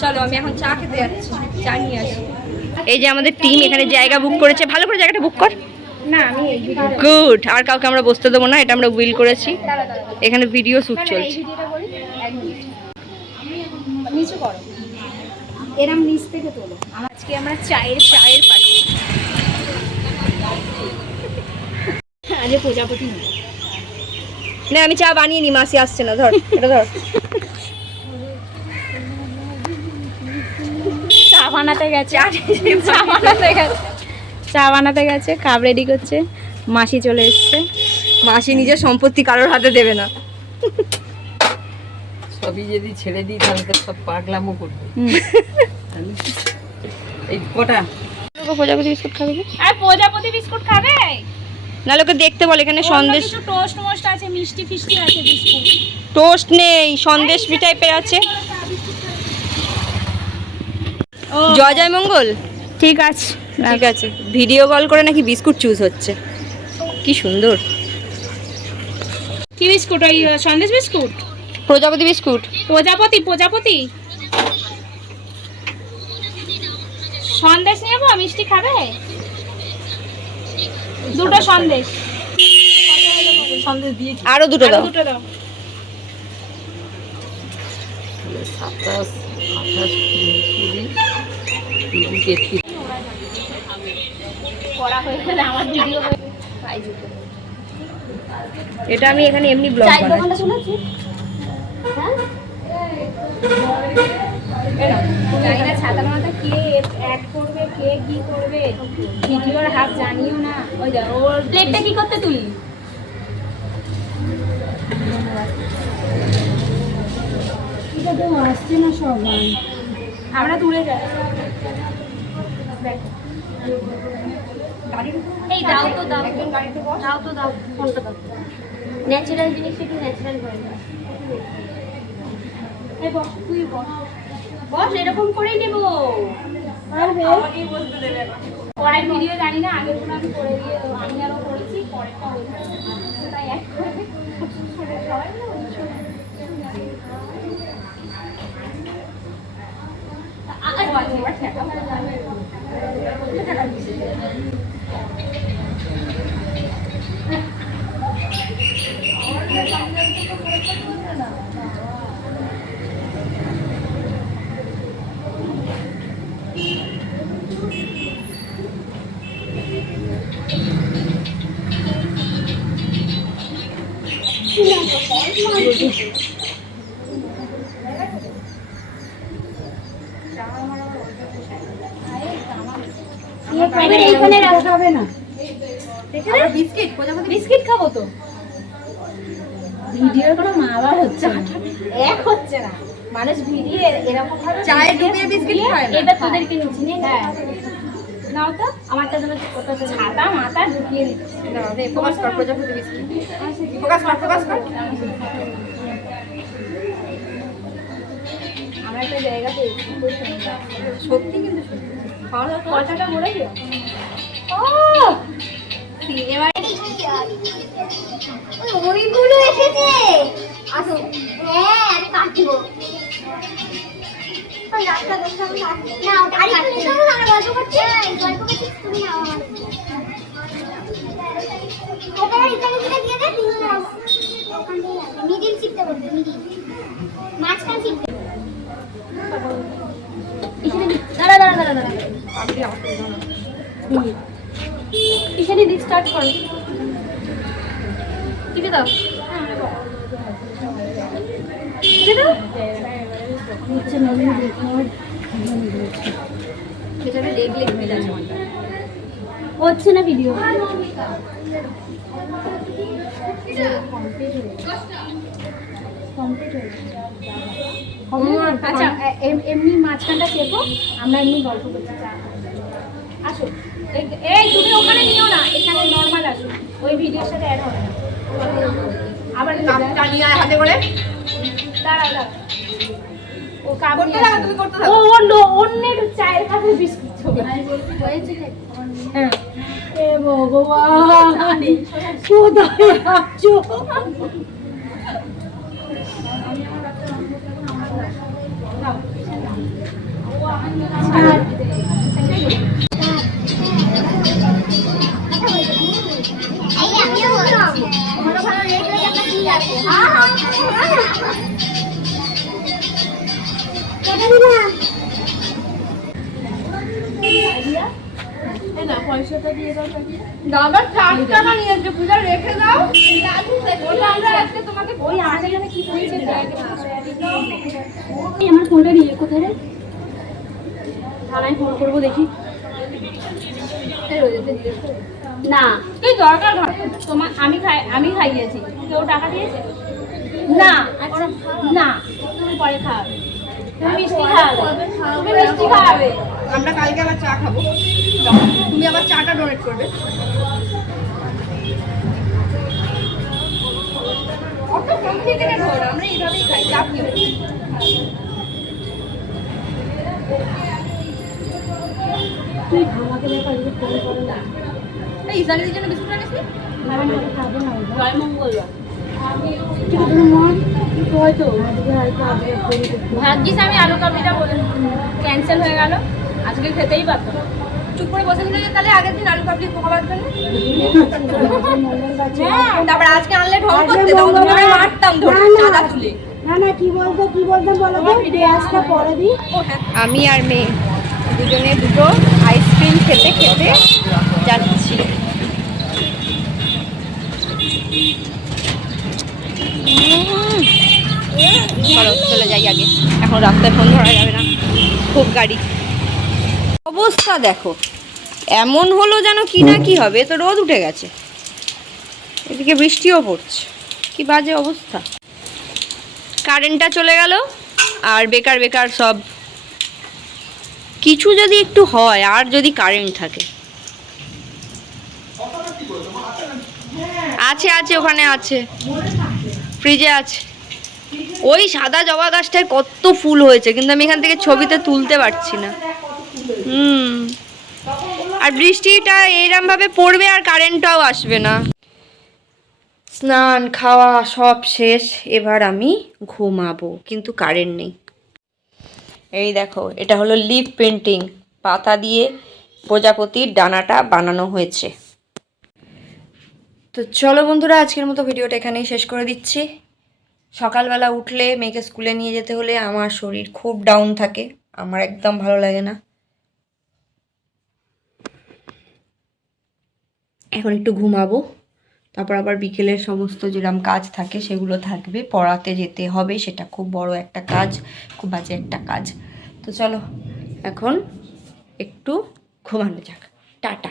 চলো আমি এখন চা খেতে যাচ্ছি। চা নিয়ে আসি। এই যে আমাদের টিম এখানে জায়গা বুক করেছে। ভালো করে জায়গাটা বুক কর। না আমি গুড আর কাউকে আমরা বসতে দেবো না এটা আমরা উইল করেছি। এখানে ভিডিও এই চলছে। ভিডিওটা বলি। এক মিনিট নিচু করো। এরম নিচ থেকে তোলো। আজকে আমরা চায়ের চায়ের পার্টি। আজকে প্রজাপতি না আমি চা বানিয়ে নি মাসি আসছে না ধর এটা ধর। বানাতে গেছে। চা বানাতে গেছে। চা বানাতে গেছে কাপ রেডি করছে। মাসি চলে এসছে। মাসি নিজের সম্পত্তি কারোর হাতে দেবে না। সবই যদি ছেড়ে দিই তাহলে তো সব পাগলামও করবে। এই কটা? প্রজাপতি বিস্কুট খাবে আর প্রজাপতি বিস্কুট খাবে? না লোকে দেখতে বল এখানে সন্দেশ কিছু টোস্ট মোস্ট আছে মিষ্টি ফিষ্টি আছে বিস্কুট। টোস্ট নেই সন্দেশ টাইপের আছে। জয় জয় মঙ্গল? ঠিক আছে ঠিক আছে। ভিডিও কল করে নাকি বিস্কুট চুজ হচ্ছে। কি সুন্দর। কি বিস্কুট? ওই সন্দেশ বিস্কুট? প্রজাপতি বিস্কুট। প্রজাপতি প্রজাপতি। সন্দেশ নেব মিষ্টি খাবে? দুটো সন্দেশ। সন্দেশ দিয়েছি। আরও দুটো দাও। দুটো দাও। সাতাশ আঠাশ হয়ে এটা আমি এখানে এমনি ব্লগ বানাই। শুনেছি। জানি ছাতার মাথা কে অ্যাড করবে কে কি করবে? ভিডিওর হাত জানিও না। ওর প্লেটটা কি করতে তুলি? আসছে না সবাই। আমরা দূরে যাই। এই দাও তো দাও দাও তো দাও ফোনটা দাও ন্যাচারাল জিনিস একটু ন্যাচারাল করে দাও এই বস তুই বস বস এরকম করেই নেব পরের ভিডিও জানি না আগের আমি করে দিয়ে আমি আরও করেছি পরেরটা হয়েছে তাই এক করে সবাই মিলে ওই শুনে। আ- আ- ও আচ্ছা, এবার এইখানে রাখা হবে না। Biscuit biscuit. খাব তো। ভিডিওর কোনো মা বাবা হচ্ছে এক হচ্ছে না। মানুষ ভিডিও এরকম ভাবে চায়ে ডুবিয়ে বিস্কিট খায় এবার তোদেরকে নিচ্ছি নে হ্যাঁ। নাও তো আমারটা যেন ছাতা মাথা ঢুকিয়ে দিচ্ছি। ফোকাস কর প্রজাপতি বিস্কিট। ফোকাস কর ফোকাস কর। আমরা একটা জায়গা পেয়েছি। সত্যি কিন্তু সত্যি। কথাটা বলে দিও ও ওইগুলো এসেছে আসো হ্যাঁ কাটবো মিডিল শিখতে বলবে মিডিল দাঁড়া দাঁড়া দাঁড়া দাঁড়া না। এখানে দিক স্টার্ট করো। টিপে দাও। টিপে দাও। সেখানে লেগ লেগ মিল আছে আমারটা। হচ্ছে না ভিডিও আচ্ছা এমনি মাঝখানটা চেপো আমরা এমনি গল্প করছি চা আসো। এই- এই তুমি ওখানে নিও না এখানে নর্মাল আসো। ওই ভিডিওর সাথে অ্যাড হবে আবার কাপটা হাতে করে। দাঁড়া দাঁড়া ও কাপড় করতে তুমি করতে থাকো। ও অন্য অন্যের চায়ের কাপে বিস্কুট ছবি হ্যাঁ। এ ভগবান। কোথায় আছো? দাদা নিয়ে আসবে পূজা রেখে দাও কি আমার ফোনটা নিয়ে কোথায় রে? থানায় ফোন করব দেখি। না। কি দরকার তোমার আমি খাই আমি খাইয়েছি। কেউ টাকা দিয়েছে? না। না। তুমি পরে খাওয়াবে। তুমি মিষ্টি খাওয়াবে। তুমি মিষ্টি খাওয়াবে। আমরা কালকে আবার চা খাব। তুমি আবার চাটা ডোনেট করবে। আমরা এইভাবেই খাই। চাপ কি ভাগ্যিস আমি আলু কাবলিটা বলে ক্যান্সেল হয়ে গেল। আজকে খেতেই পারতাম চুপ করে বসে ছিলে তাহলে আগের দিন আলু কাবলি খাওয়ার জন্য তারপর আজকে আনলে ঢং করতে। তখন তোমাকে মারতাম ধরে চাঁদা তুলে না না কি বলতো কি বলতো বলো তো। পরে দিই। আমি আর মেয়ে। দুজনে দুটো আইসক্রিম খেতে খেতে যাচ্ছি। চলো চলে যাই আগে। এখন রাস্তায় ফোন ধরা যাবে না। খুব গাড়ি। অবস্থা দেখো এমন হলো যেন কি না কি হবে তো রোদ উঠে গেছে। এদিকে বৃষ্টিও পড়ছে কি বাজে অবস্থা। কারেন্টটা চলে গেল আর বেকার বেকার সব কিছু যদি একটু হয়, আর যদি কারেন্ট থাকে। আছে আছে, ওখানে আছে। ফ্রিজে আছে। ওই সাদা জবা গাছটায় কত ফুল হয়েছে, কিন্তু আমি এখান থেকে ছবিতে তুলতে পারছি না। হুম। আর বৃষ্টিটা এইরকম ভাবে পড়বে, আর কারেন্টটাও আসবে না। স্নান, খাওয়া সব শেষ, এবার আমি ঘুমাবো, কিন্তু কারেন্ট নেই। এই দেখো, এটা হলো লিপ পেন্টিং পাতা দিয়ে প্রজাপতির ডানাটা বানানো হয়েছে। তো চলো বন্ধুরা, আজকের মতো ভিডিওটা এখানেই শেষ করে দিচ্ছি। সকালবেলা উঠলে মেয়েকে স্কুলে নিয়ে যেতে হলে আমার শরীর খুব ডাউন থাকে। আমার একদম ভালো লাগে না। এখন একটু ঘুমাবো। তারপর আবার বিকেলের সমস্ত যেরকম কাজ থাকে সেগুলো থাকবে, পড়াতে যেতে হবে, সেটা খুব বড় একটা কাজ, খুব বাজে একটা কাজ। তো চলো, এখন একটু ঘুমানো যাক। টাটা।